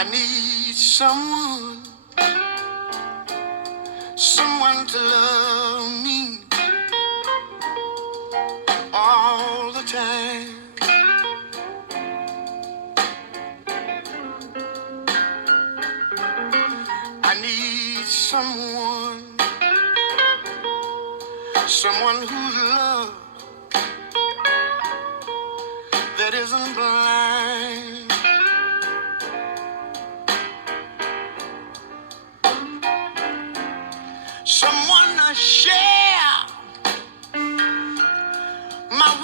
I need someone to love me all the time. I need someone whose love that isn't blind. Someone to share my